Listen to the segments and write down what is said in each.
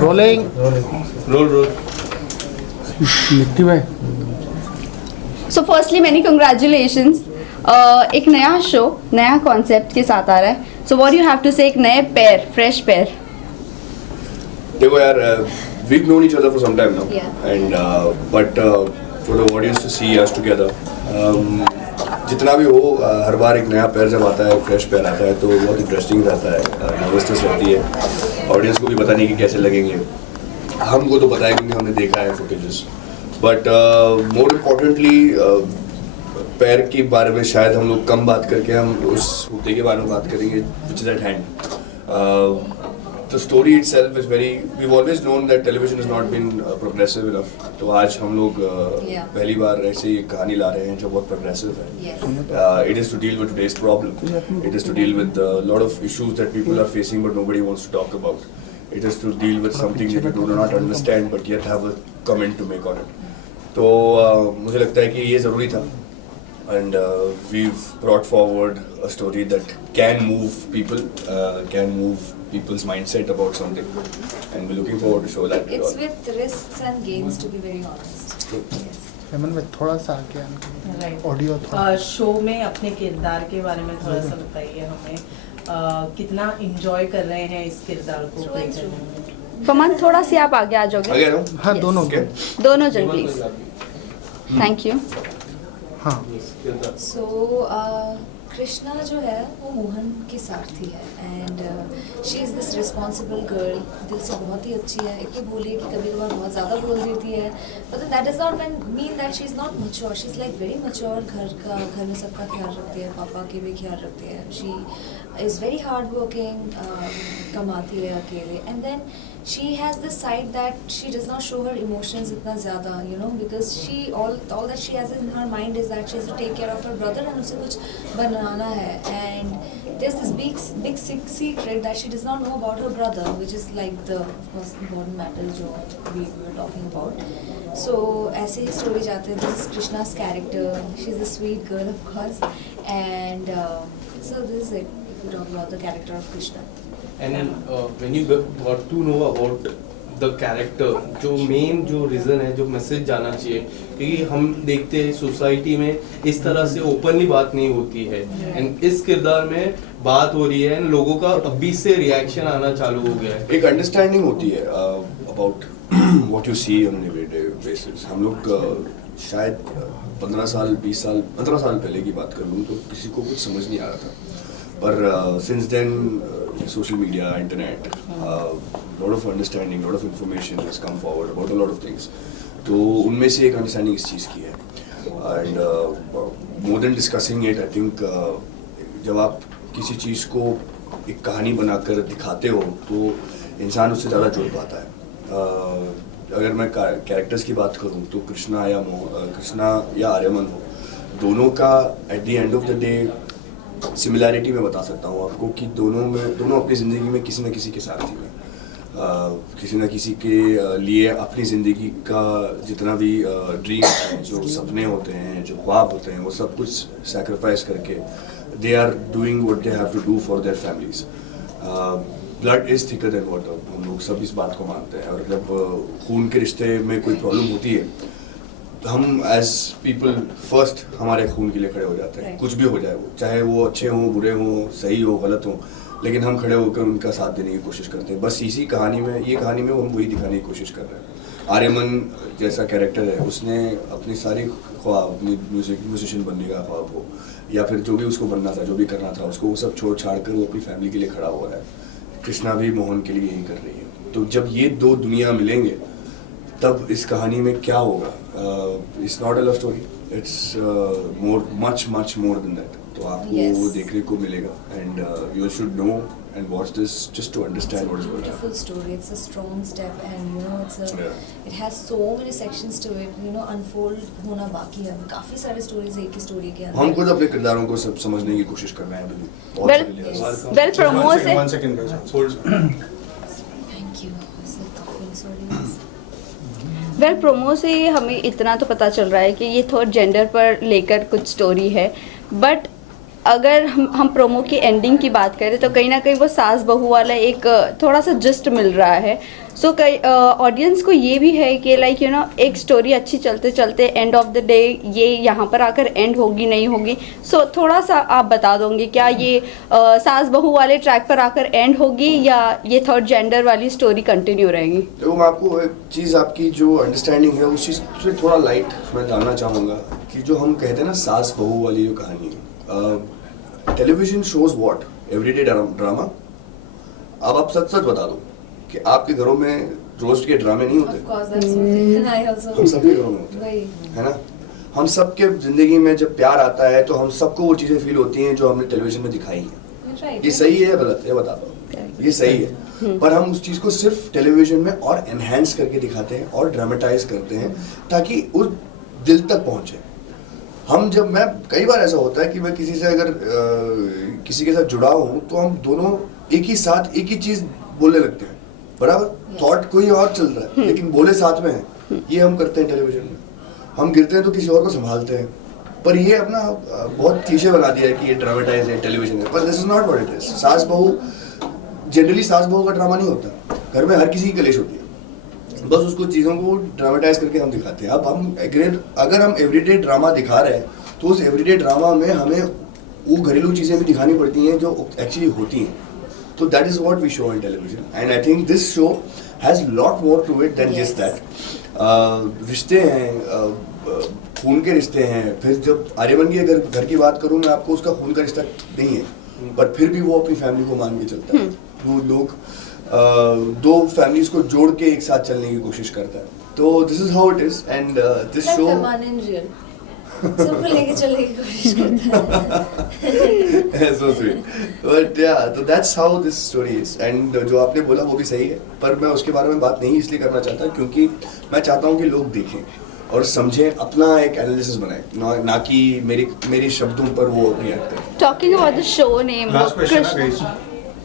Rolling role नित्ती भाई so firstly many congratulations. एक नया शो नया कॉन्सेप्ट के साथ आ रहा है, so what you have to say एक नए पेयर, फ्रेश पेयर। देखो यार, we've known each other for some time now, Yeah. and but for the audience to see us together, जितना भी हो, हर बार एक नया पेयर जब आता है, फ्रेश पेयर आता है, तो बहुत इंटरेस्टिंग रहता है, नर्वसनेस रहती है, ऑडियंस को भी पता नहीं कि कैसे लगेंगे, हमको तो पता है क्योंकि हमने देखा है फुटेजेस, बट मोर इम्पोर्टेंटली पैर के बारे में शायद हम लोग कम बात करके हम उस मुद्दे के बारे में बात करेंगे which is eight hand. The story itself is very, we've always known that television has not been progressive enough, तो आज हम लोग पहली बार ऐसे एक कहानी ला रहे हैं जो बहुत progressive है। It is to deal with today's problem, it is to deal with a lot of issues that people are facing but nobody wants to talk about, it is to deal with something that you do not understand but yet have a comment to make on it। तो मुझे लगता है कि ये ज़रूरी था, and we've brought forward a story that can move people, can move people's mindset about something, and we're looking forward to show that. It's with risks and gains, to be very honest. Yes. हेमन में थोड़ा सा आगे Right. Audio थोड़ा show में अपने किरदार के बारे में थोड़ा सा बताइए हमें, कितना इंजॉय कर रहे हैं इस किरदार को प्ले करने में। फमान थोड़ा सी आप आगे आ जाओगे। आगे आ जाऊं? हाँ Yes. दोनों Okay. दोनों जन प्लीज। Thank you. हाँ So, कृष्णा जो है वो मोहन की सारथी है, and she is this responsible girl, दिल से बहुत ही अच्छी है, एक तो बोलिए कि कभी कभार बहुत ज़्यादा बोल देती है, but that is not mean that she is not mature, she is like very mature, घर में सबका ख्याल रखती है, पापा के भी ख्याल रखती है, she is very hard working, कमाती है अकेले, and then she has this side that she does not show her emotions itna zyada, you know, because she all that she has in her mind is that she has to take care of her brother and usse kuch banana hai, and there's this big secret that she does not know about her brother, which is like the most important matter jo we were talking about. So aise hi story jaate hain, this is Krishna's character, she's a sweet girl of course, and so this is it, if we talk about the character of Krishna. And when you got to know about the character, जो main जो reason है, जो message जाना चाहिए, क्योंकि हम देखते हैं सोसाइटी में इस तरह से ओपनली बात नहीं होती है, एंड इस किरदार में बात हो रही है, एंड लोगों का अभी से रिएक्शन आना चालू हो गया है। एक अंडरस्टैंडिंग होती है about what you see on everyday basis. हम लोग शायद 15 साल 20 साल 15 साल पहले की बात कर लूँ तो किसी को कुछ समझ नहीं आ रहा था, पर since then social media, internet, lot of understanding, lot of information has come forward about a lot of things. तो उनमें से एक अंडरस्टैंडिंग इस चीज़ की है, and more than discussing it, I think जब आप किसी चीज़ को एक कहानी बनाकर दिखाते हो तो इंसान उससे ज़्यादा जुड़ पाता है। अगर मैं कैरेक्टर्स की बात करूँ तो कृष्णा या आर्यमन हो, दोनों का at the end of the day similarity मैं बता सकता हूँ आपको कि दोनों अपनी ज़िंदगी में किसी न किसी के साथ ही में किसी न किसी के लिए अपनी ज़िंदगी का जितना भी ड्रीम है, जो सपने होते हैं, जो ख्वाब होते हैं, वो सब कुछ सैक्रिफाइस करके they are doing what they have to do for their families. Blood is thicker than water, हम लोग सब इस बात को मानते हैं, और जब खून के रिश्ते में कोई प्रॉब्लम होती है हम एज पीपल फर्स्ट हमारे खून के लिए खड़े हो जाते हैं, कुछ भी हो जाए, वो चाहे वो अच्छे हों, बुरे हों, सही हो, गलत हो, लेकिन हम खड़े होकर उनका साथ देने की कोशिश करते हैं। बस इसी कहानी में, ये कहानी में हम वही दिखाने की कोशिश कर रहे हैं। आर्यमन जैसा कैरेक्टर है, उसने अपनी सारी ख्वाब, अपनी म्यूजिशियन बनने का ख्वाब हो या फिर जो भी उसको बनना था, जो भी करना था, उसको वो सब छोड़ छाड़ कर वो अपनी फैमिली के लिए खड़ा हुआ है। कृष्णा भी मोहन के लिए यही कर रही है। तो जब ये दो दुनिया मिलेंगे तब इस कहानी में क्या होगा? It's not a love story, it's much more than that. तो आपको वो देखने को मिलेगा, and you should know and watch this just to understand what is going on. It's a beautiful story. It's a strong step, and you know, it has so many sections to it. You know, unfold होना बाकी है. काफी सारे stories एक ही story के अंदर. हम खुद अपने किरदारों को सब समझने की कोशिश कर रहे हैं अभी. Well, promo से. Thank you. So coughing, sorry. Well promo से हमें इतना तो पता चल रहा है कि ये थर्ड जेंडर पर लेकर कुछ स्टोरी है, बट अगर हम प्रोमो की एंडिंग की बात करें तो कहीं ना कहीं वो सास बहू वाला एक थोड़ा सा जस्ट मिल रहा है. सो कई ऑडियंस को ये भी है कि लाइक यू नो एक स्टोरी अच्छी चलते चलते एंड ऑफ द डे ये यहाँ पर आकर एंड होगी नहीं होगी. सो थोड़ा सा आप बता दोगे क्या ये सास बहू वाले ट्रैक पर आकर एंड होगी या ये थर्ड जेंडर वाली स्टोरी कंटिन्यू रहेगी? तो मैं आपको एक चीज़, आपकी जो अंडरस्टैंडिंग है उस चीज़ से थोड़ा लाइट मैं डालना चाहूँगा कि जो हम कहते हैं ना सास बहू वाली जो कहानी है, television shows what everyday drama. अब आप सच सच बता दो कि आपके घरों में रोज के ड्रामे नहीं होते? Of course, that's something I also. हम सबके घरों में होते हैं, वही. है ना. हम सबके जिंदगी में जब प्यार आता है तो हम सबको वो चीज़ें फील होती हैं जो हमने टेलीविजन में दिखाई हैं. Right. ये सही है या गलत है बता दो. ये सही है, पर हम उस चीज़ को सिर्फ टेलीविजन में और एनहेंस करके दिखाते हैं और ड्रामेटाइज करते हैं ताकि उस दिल तक पहुंचे. हम जब मैं कई बार ऐसा होता है कि मैं किसी से अगर किसी के साथ जुड़ा हूँ तो हम दोनों एक ही साथ एक ही चीज़ बोलने लगते हैं, बराबर. थॉट कोई और चल रहा है लेकिन बोले साथ में है. ये हम करते हैं टेलीविजन में. हम गिरते हैं तो किसी और को संभालते हैं, पर ये अपना बहुत क्लीशे बना दिया है कि ये ड्रामेटाइज है, टेलीविजन है, पर this is not what it is. सास बहू जनरली सास बहू का ड्रामा नहीं होता. घर में हर किसी की कलेश होती है, बस उसको चीज़ों को ड्रामेटाइज करके हम दिखाते हैं. अब हम अगर हम एवरीडे ड्रामा दिखा रहे हैं तो उस एवरीडे ड्रामा में हमें वो घरेलू चीज़ें भी दिखानी पड़ती हैं जो एक्चुअली होती हैं. So that is what we show on television, and I think this show has lot more to it than just that. रिश्ते हैं, खून के रिश्ते हैं. फिर जब आर्यमन की अगर घर की बात करूँ मैं आपको, उसका खून का रिश्ता नहीं है, पर फिर भी वो अपनी फैमिली को मान के चलता है. वो लोग दो फैमिलीज को जोड़ के एक साथ चलने की कोशिश करता है. तो this is how it is, and this Like show Arman in real. सबको लेके चलने की कोशिश करता है. so sweet. But yeah, so that's how this story is. And जो आपने बोला वो भी सही है, पर मैं उसके बारे में बात नहीं इसलिए करना चाहता क्योंकि मैं चाहता हूँ कि लोग देखें और समझें, अपना एक एनालिसिस बनाएं, ना कि मेरी शब्दों पर वो रिएक्ट करें. Talking about the show name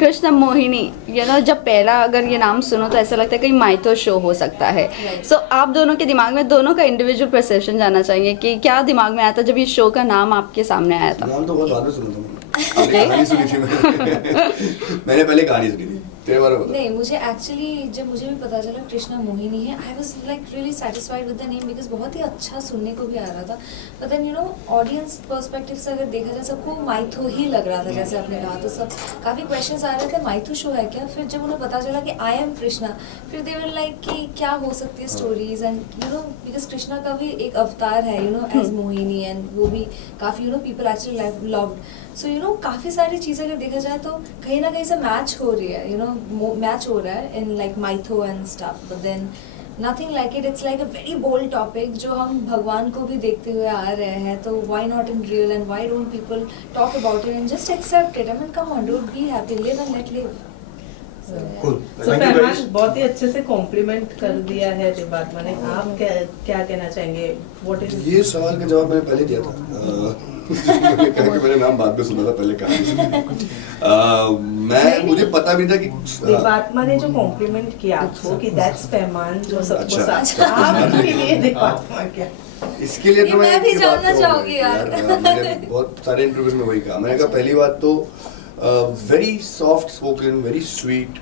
Krishna Mohini, you know जब पहला अगर ये नाम सुनो तो ऐसा लगता है कहीं माइथो शो हो सकता है. सो आप दोनों के दिमाग में, दोनों का इंडिविजुअल परसेप्शन जानना चाहिए कि क्या दिमाग में आया था जब ये शो का नाम आपके सामने आया था? नाम तो बहुत बाद में सुना था मैंने. कहानी सुनी थी मैंने पहले कहानी सुनी थी. तेरे बारे में बता. नहीं, मुझे एक्चुअली जब मुझे भी पता चला कृष्णा मोहिनी है, I was like really satisfied with the name because बहुत ही अच्छा सुनने को भी आ रहा था. But then you know audience perspective से अगर देखा जाए सबको माइथो ही लग रहा था जैसे आपने कहा, तो सब काफ़ी क्वेश्चंस आ रहे थे माइथो शो है क्या. फिर जब उन्हें पता चला कि आई एम कृष्णा, फिर दे वर लाइक कि क्या हो सकती है stories, and you know because Krishna का भी एक अवतार है you know as Mohini, and वो भी काफ़ी you know people actually loved. So you know काफ़ी सारी चीज़ें अगर देखा जाए तो कहीं ना कहीं से मैच हो रही है, यू नो मैच हो रहा है in like mytho and stuff. But then nothing like it. It's like a very bold topic जो हम भगवान को भी देखते हुए आ रहे हैं, तो why not in real and why don't people talk about it and just accept it. I mean come on, don't be happy, live and let live. So, Farman बहुत ही अच्छे से कॉम्प्लीमेंट कर दिया है देवात्मा ने. आप क्या कहना चाहेंगे? What is ये सवाल का जवाब मैंने पहले दिया था. मैंने कहा कि मैंने नाम बाद में सुना था, पहले कहा. मुझे पता भी था कि देवात्मा ने जो कॉम्प्लीमेंट किया आपको कि दैट्स फरमान जो सबको अच्छा. साथ आपके लिए देवात्मा क्या? इसके लिए तो मैं एक भी ही बात जानना कहूँगा चाहूंगी यार. मैंने बहुत सारे इंटरव्यूज में वही कहा. मैंने कहा पहली बात तो very soft spoken, very sweet,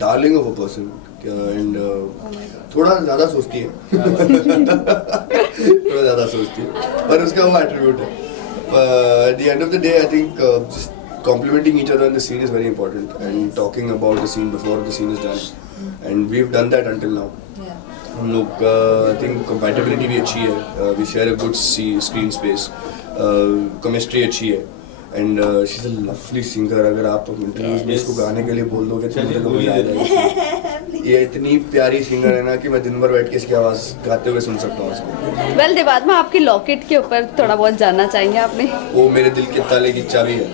darling of a person, and थोड़ा ज़्यादा सोचती है. थोड़ा ज़्यादा सोचती है, पर उसका वो एट्रीब्यूट है. At the end of the day, I think just complimenting each other in the scene is very important, and talking about the scene before the scene is done, and we've done that until now. हम लोग I think compatibility भी अच्छी है. We share a good screen space, chemistry अच्छी है, and she is a lovely singer. अगर आप interviews में इसको गाने के लिए बोल दोगे तो मुझे तो मजा आ जाएगा. ये इतनी प्यारी सिंगर है ना कि मैं दिन भर बैठ के इसकी आवाज़ गाते हुए सुन सकता हूँ इसको. वेल देवात्मा, आपकी लॉकेट के ऊपर थोड़ा बहुत जानना चाहेंगे आपने? वो मेरे दिल के ताले की चाबी है.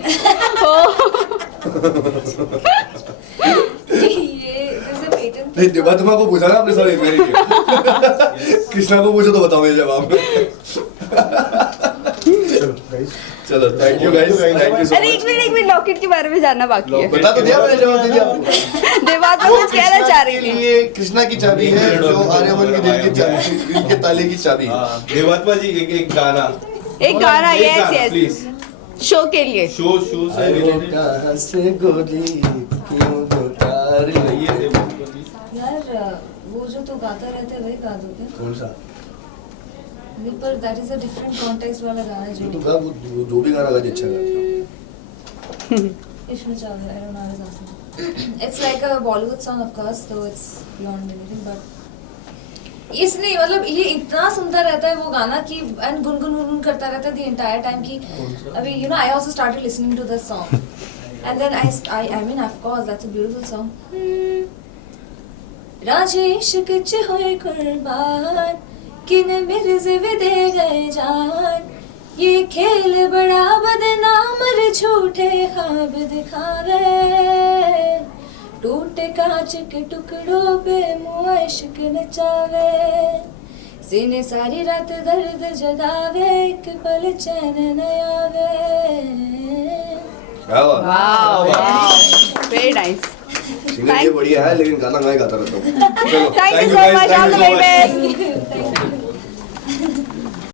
नहीं, देवात्मा को पूछा ना आपने सर इंक्वायरी किया. कृष्णा को पूछो तो बताओ ये जवाब. चलो thank you guys, thank you so अरे मच. एक मिनट लॉकेट के बारे में जानना बाकी है. बता तो दिया मैंने, जवाब दे दिया आपको. देवात्मा कुछ कहना चाह रही थी. ये कृष्णा की चाबी है जो आर्यमन के दिल की चाबी, दिल के ताले की चाबी है. देवात्मा जी एक गाना, एक गाना, एक यस गाना, यस. प्लीज. शो के लिए शो से आयो रिलेटेड कहाँ से गोली क्यों तो तार ये लगी। यार वो जो तो गाता रहता है वही गा दो क्या? कौन सा? नहीं, पर that is a different context वाला गाना ये तो जो गा वो जो भी गाना गा अच्छा गाता है। इश्क चाव है, I don't know how to say. It's like a Bollywood song of course, so it's beyond anything, but इसने मतलब ये इतना सुंदर रहता है वो गाना कि एंड गुनगुन करता रहता है द एंटायर टाइम की अभी you know I also started listening to this song and then I mean of course that's a beautiful song राजे इश्क च होए कुर्बान किन मिर्ज़े वे दे गए जान ये खेल बड़ा बदनाम रे झूठे ख्वाब दिखावे टूटे कांच के टुकड़ों पे मुआ इश्क नचावे सीने सारी रात दर्द जगावे एक पल चैन न आवे क्या हुआ? वाओ वेरी नाइस सिंगर ये बढ़िया है लेकिन गाना मैं गाता रहता हूँ। चलो thank you so much all the very best